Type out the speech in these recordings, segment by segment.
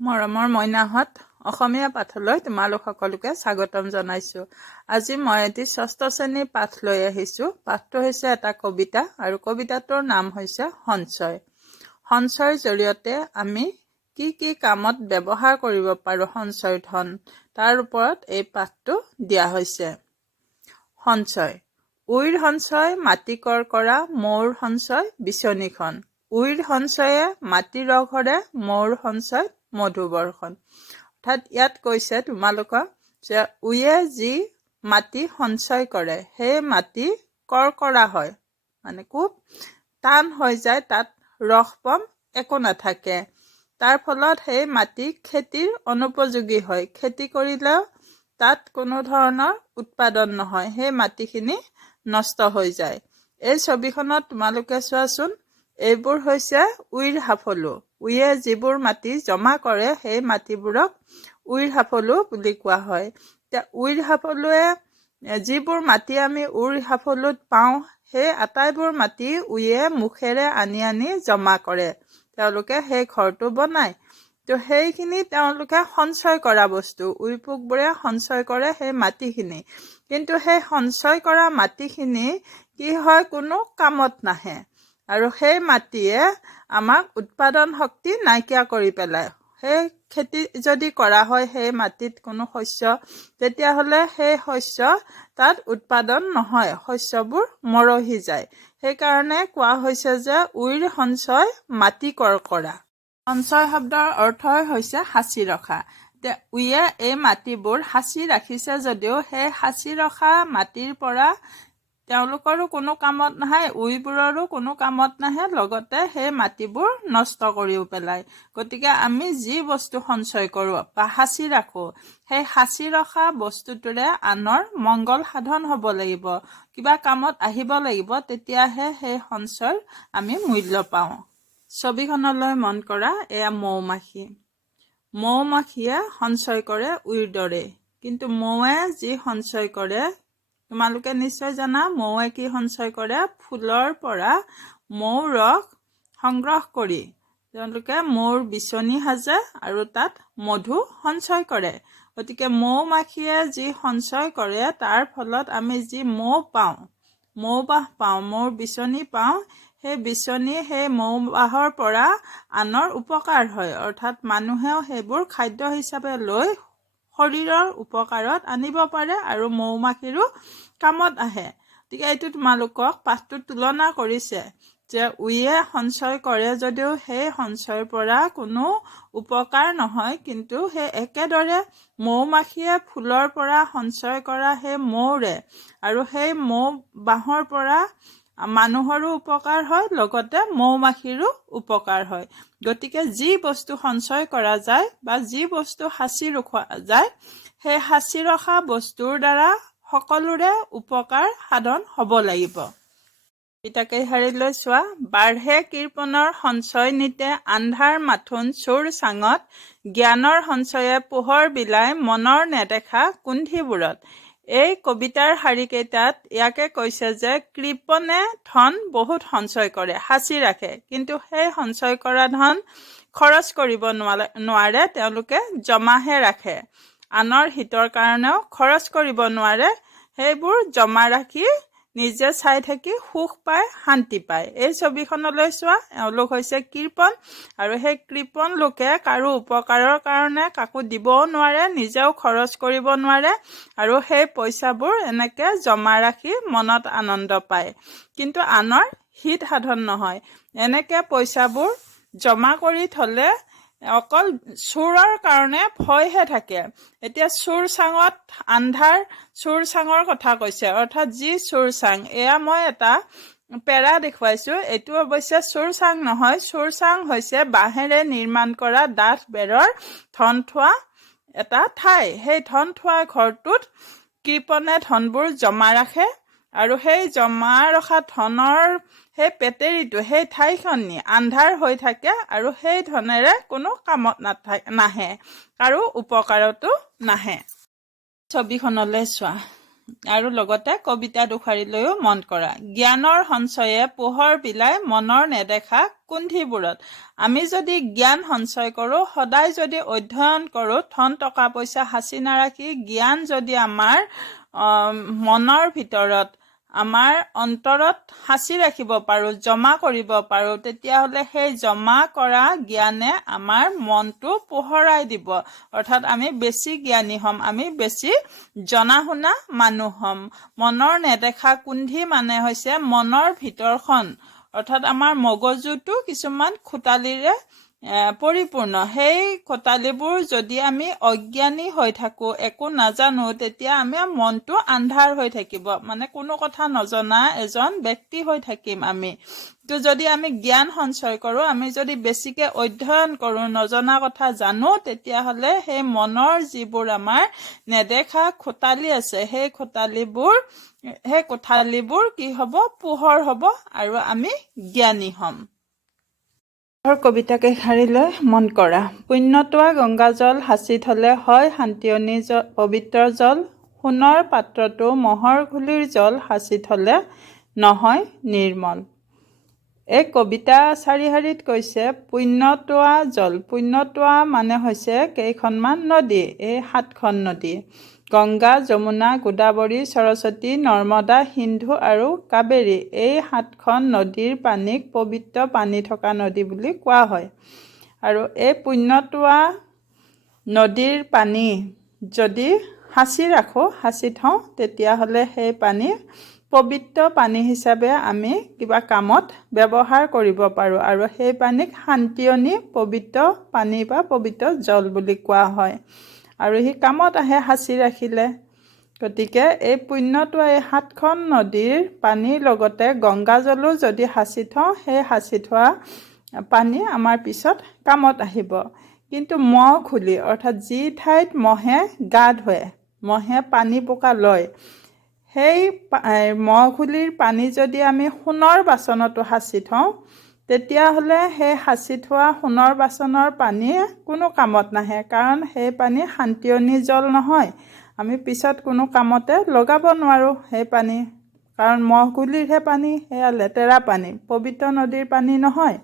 মৰমৰ মইনাহঁত অসমীয়া পাঠলৈ তোমালোক সকলোকে স্বাগতম জনাইছোঁ। আজি মই এটি ষষ্ঠ শ্ৰেণীৰ পাঠ লৈ আহিছোঁ। পাঠটো হৈছে এটা কবিতা আৰু কবিতাটোৰ নাম হৈছে সঞ্চয়। সঞ্চয়ৰ জৰিয়তে আমি কি কি কামত ব্যৱহাৰ কৰিব পাৰোঁ সঞ্চয় ধন, তাৰ ওপৰত এই পাঠটো দিয়া হৈছে। সঞ্চয়। উইৰ সঞ্চয় মাটি কৰা, মৌৰ সঞ্চয় বিচনীখন। উইৰ সঞ্চয়ে মাটি ৰঘৰে, মৌৰ সঞ্চয় মধুবৰ্ষণ। অৰ্থাৎ ইয়াত কৈছে তোমালোকক যে উইয়ে যি মাটি সঞ্চয় কৰে সেই মাটি কৰা হয়, মানে খুব টান হৈ যায়, তাত ৰস একো নাথাকে। তাৰ ফলত সেই মাটি খেতিৰ অনুপযোগী হয়। খেতি কৰিলেও তাত কোনো ধৰণৰ উৎপাদন নহয়, সেই মাটিখিনি নষ্ট হৈ যায়। এই ছবিখনত তোমালোকে চোৱাচোন, এইবোৰ হৈছে উইৰ সাফলো। উইয়ে যিবোৰ মাটি জমা কৰে সেই মাটিবোৰক উইৰ সাফলো বুলি কোৱা হয়। এতিয়া উইৰ সাফলোৱে যিবোৰ মাটি আমি উইৰ সাফলোত পাওঁ সেই আটাইবোৰ মাটি উইয়ে মুখেৰে আনি জমা কৰে। তেওঁলোকে সেই ঘৰটো বনায়। তো সেইখিনি তেওঁলোকে সঞ্চয় কৰা বস্তু। উই পোকবোৰে সঞ্চয় কৰে সেই মাটিখিনি। কিন্তু সেই সঞ্চয় কৰা মাটিখিনি কি হয়, কোনো কামত নাহে আৰু সেই মাটিয়ে আমাক উৎপাদন শক্তি নাইকিয়া কৰি পেলায়। সেই খেতি যদি কৰা হয় সেই মাটিত কোনো শস্য, তেতিয়াহ'লে সেই শস্য তাত উৎপাদন নহয়, শস্যবোৰ মৰহি যায়। সেইকাৰণে কোৱা হৈছে যে উইৰ সঞ্চয় মাটি কৰা। সঞ্চয় শব্দৰ অৰ্থই হৈছে সাঁচি ৰখা। উইয়ে এই মাটিবোৰ সাঁচি ৰাখিছে যদিও সেই সাঁচি ৰখা মাটিৰ পৰা তেওঁলোকৰো কোনো কামত নাহে, উইবোৰৰো কোনো কামত নাহে, লগতে সেই মাটিবোৰ নষ্ট কৰিও পেলায়। গতিকে আমি যি বস্তু সঞ্চয় কৰোঁ বা সাঁচি ৰাখোঁ, সেই সাঁচি ৰখা বস্তুটোৰে আনৰ মংগল সাধন হ'ব লাগিব, কিবা কামত আহিব লাগিব, তেতিয়াহে সেই সঞ্চয়ৰ আমি মূল্য পাওঁ। ছবিখনলৈ মন কৰা, এয়া মৌ-মাখি। মৌ-মাখিয়ে সঞ্চয় কৰে উইৰ দৰে, কিন্তু মৌৱে যি সঞ্চয় কৰে, তোমালোকে নিশ্চয় জানা মৌৱে কি সঞ্চয় কৰে। ফুলৰ পৰা মৌ ৰস সংগ্ৰহ কৰি তেওঁলোকে মৌৰ বিচনী সাজে আৰু তাত মধু সঞ্চয় কৰে। গতিকে মৌ-মাখিয়ে যি সঞ্চয় কৰে তাৰ ফলত আমি যি মৌ পাওঁ, মৌ-বাহ পাওঁ, মৌৰ বিচনী পাওঁ, সেই বিচনী সেই মৌ-বাহৰ পৰা আনৰ উপকাৰ হয়। অৰ্থাৎ মানুহেও সেইবোৰ খাদ্য হিচাপে লৈ শৰীৰৰ উপকাৰত আনিব পাৰে আৰু মৌ-মাখিৰো কামত আহে। গতিকে এইটো তোমালোকক পাঠটো তুলনা কৰিছে যে উইয়ে সঞ্চয় কৰে যদিও সেই সঞ্চয়ৰ পৰা কোনো উপকাৰ নহয়, কিন্তু সেই একেদৰে মৌ-মাখিয়ে ফুলৰ পৰা সঞ্চয় কৰা সেই মৌৰে আৰু সেই মৌ-বাহৰ পৰা মানুহৰো উপকাৰ হয়, লগতে মৌ-মাখিৰো উপকাৰ হয়। গতিকে যি বস্তু সঞ্চয় কৰা যায় বা যি বস্তু সাঁচি ৰখা যায়, সেই সাঁচি ৰখা বস্তুৰ দ্বাৰা সকলোৰে উপকাৰ সাধন হ'ব লাগিব। পিতাকে হাৰিলৈ চোৱা, বাঢ়ে কৃপণৰ সঞ্চয় নিতে, আন্ধাৰ মাথোন চোৰ চাঙত, জ্ঞানৰ সঞ্চয়ে পোহৰ বিলাই, মনৰ নেদেখা কুণ্ঠিবোৰত। এই কবিতাৰ শাৰীকেইটাত ইয়াকে কৈছে যে কৃপণে ধন বহুত সঞ্চয় কৰে, সাঁচি ৰাখে, কিন্তু সেই সঞ্চয় কৰা ধন খৰচ কৰিব নোৱাৰে, তেওঁলোকে জমাহে ৰাখে। আনৰ হিতৰ কাৰণেও খৰচ কৰিব নোৱাৰে, সেইবোৰ জমা ৰাখি নিজে চাই থাকি সুখ পায়, শান্তি পায়। এই ছবিখনলৈ চোৱা, এওঁলোক হৈছে কৃপণ আৰু সেই কৃপণ লোকে কাৰো উপকাৰৰ কাৰণে কাকো দিবও নোৱাৰে, নিজেও খৰচ কৰিব নোৱাৰে আৰু সেই পইচাবোৰ এনেকে জমা ৰাখি মনত আনন্দ পায়, কিন্তু আনৰ হিত সাধন নহয়। এনেকে পইচাবোৰ জমা কৰি থলে অকল চোৰৰ কাৰণে ভয়হে থাকে। এতিয়া চোৰ চাঙত আন্ধাৰ, চোৰ চাঙৰ কথা কৈছে, অৰ্থাৎ যি চোৰ চাং, এয়া মই এটা পেৰা দেখুৱাইছো। এইটো অৱশ্যে চোৰ চাং নহয়, চোৰ চাং হৈছে বাঁহেৰে নিৰ্মাণ কৰা ডাঠ বেৰৰ ধন থোৱা এটা ঠাই। সেই ধন থোৱা ঘৰটোত কৃপণে ধনবোৰ জমা ৰাখে আৰু সেই জমা ৰখা ধনৰ সেই পেটেৰিটো, সেই ঠাইখনি আন্ধাৰ হৈ থাকে আৰু সেই ধনেৰে কোনো কামত নাহে, কাৰো উপকাৰতো নাহে। ছবিখনলৈ চোৱা, আৰু লগতে কবিতা দুষাৰিলৈও মন কৰা। জ্ঞানৰ সঞ্চয়ে পোহৰ বিলাই মনৰ নেদেখা কুণ্ঠিবোৰত। আমি যদি জ্ঞান সঞ্চয় কৰোঁ, সদায় যদি অধ্যয়ন কৰোঁ, ধন টকা পইচা সাঁচি নাৰাখি জ্ঞান যদি আমাৰ মনৰ ভিতৰত, আমাৰ অন্তৰত সাঁচি ৰাখিব পাৰোঁ, জমা কৰিব পাৰোঁ, তেতিয়াহ'লে সেই জমা কৰা জ্ঞানে আমাৰ মনটো পোহৰাই দিব। অৰ্থাৎ আমি বেছি জ্ঞানী হ'ম, আমি বেছি জনা শুনা মানুহ হ'ম। মনৰ নেদেখা কুণ্ঠি মানে হৈছে মনৰ ভিতৰখন, অৰ্থাৎ আমাৰ মগজুটো কিছুমান খোটালিৰে পৰিপূৰ্ণ। সেই খোটালিবোৰ যদি আমি অজ্ঞানী হৈ থাকোঁ, একো নাজানো, তেতিয়া আমাৰ মনটো আন্ধাৰ হৈ থাকিব, মানে কোনো কথা নজনা এজন ব্যক্তি হৈ থাকিম আমি। তো যদি আমি জ্ঞান সঞ্চয় কৰোঁ, আমি যদি বেছিকৈ অধ্যয়ন কৰোঁ, নজনা কথা জানো, তেতিয়াহ'লে সেই মনৰ যিবোৰ আমাৰ নেদেখা খোটালি আছে, সেই কোঠালিবোৰ কি হ'ব? পোহৰ হ'ব আৰু আমি জ্ঞানী হ'ম। কবিতা কেইষাৰিলৈ মন কৰা। পুণ্যটোৱা গংগাজল সাঁচি থলে হয় শান্তিয়নী পবিত্ৰ জল। সোণৰ পাত্ৰটো মহৰ ঘুলিৰ জল সাঁচি থলে নহয় নিৰ্মল। এই কবিতা চাৰিশাৰীত কৈছে পুণ্যটোৱা জল। পুণ্যটোৱা মানে হৈছে কেইখনমান নদী, এই 7খন নদী। গংগা, যমুনা, গোদাবৰী, সৰস্বতী, নৰ্মদা, সিন্ধু আৰু কাবেৰী। এই 7খন নদীৰ পানীক পবিত্ৰ পানী থকা নদী বুলি কোৱা হয়। আৰু এই পুণ্যটোৱা নদীৰ পানী যদি সাঁচি ৰাখোঁ, সাঁচি থওঁ, তেতিয়াহ'লে সেই পানী পবিত্ৰ পানী হিচাপে আমি কিবা কামত ব্যৱহাৰ কৰিব পাৰোঁ। আৰু সেই পানীক শান্তিয়নী পবিত্ৰ পানী বা পবিত্ৰ জল বুলি কোৱা হয়। আৰু সি কামত আহে সাঁচি ৰাখিলে। গতিকে এই পুণ্যটোৱা এই 7খন নদীৰ পানীৰ লগতে গংগাজলো যদি সাঁচি থওঁ, সেই সাঁচি থোৱা পানী আমাৰ পিছত কামত আহিব। কিন্তু মহ ঘুলি, অৰ্থাৎ যি ঠাইত মহে গা ধুৱে, মহে পানী বোকা লয়, সেই মহ ঘুলিৰ পানী যদি আমি সোণৰ বাচনতো সাঁচি থওঁ, তেতিয়াহ'লে সেই সাঁচি থোৱা সোণৰ বাচনৰ পানীয়ে কোনো কামত নাহে, কাৰণ সেই পানী শান্তিয়নী জল নহয়। আমি পিছত কোনো কামতে লগাব নোৱাৰোঁ সেই পানী, কাৰণ মহগুলিৰহে পানী, সেয়া লেতেৰা পানী, পবিত্ৰ নদীৰ পানী নহয়।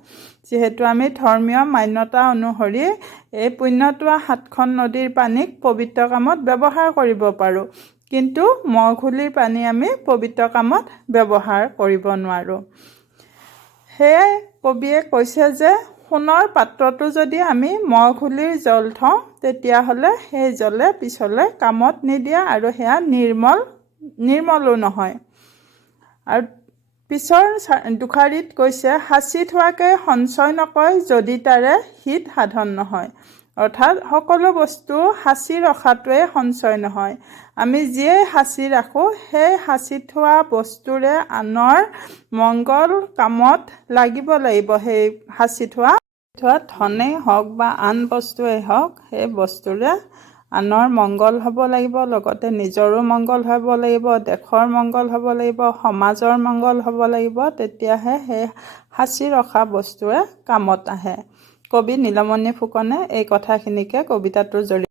যিহেতু আমি ধৰ্মীয় মান্যতা অনুসৰি এই পুণ্যটোৱা 7খন নদীৰ পানীক পবিত্ৰ কামত ব্যৱহাৰ কৰিব পাৰোঁ, কিন্তু মহঘুলিৰ পানী আমি পবিত্ৰ কামত ব্যৱহাৰ কৰিব নোৱাৰোঁ। সেয়াই কবিয়ে কৈছে যে সোণৰ পাত্ৰটো যদি আমি মহঘুলিৰ জল থওঁ, তেতিয়াহ'লে সেই জলে পিছলৈ কামত নিদিয়ে আৰু সেয়া নিৰ্মলো নহয়। আৰু পিছৰ দুষাৰীত কৈছে সাঁচি থোৱাকে সঞ্চয় নকয় যদি তাৰে হিত সাধন নহয়। অৰ্থাৎ সকলো বস্তু সাঁচি ৰখাটোৱে সঞ্চয় নহয়। আমি যিয়ে সাঁচি ৰাখোঁ, সেই সাঁচি থোৱা বস্তুৰে আনৰ মংগল কামত লাগিব লাগিব। সেই সাঁচি থোৱা ধনেই হওক বা আন বস্তুৱেই হওক, সেই বস্তুৰে আনৰ মংগল হ'ব লাগিব, লগতে নিজৰো মংগল হ'ব লাগিব, দেশৰ মংগল হ'ব লাগিব, সমাজৰ মংগল হ'ব লাগিব, তেতিয়াহে সেই সাঁচি ৰখা বস্তুৱে কামত আহে। কবি নীলমণি ফুকনে এই কথাখিনিকে কবিতাটোৰ জৰিয়তে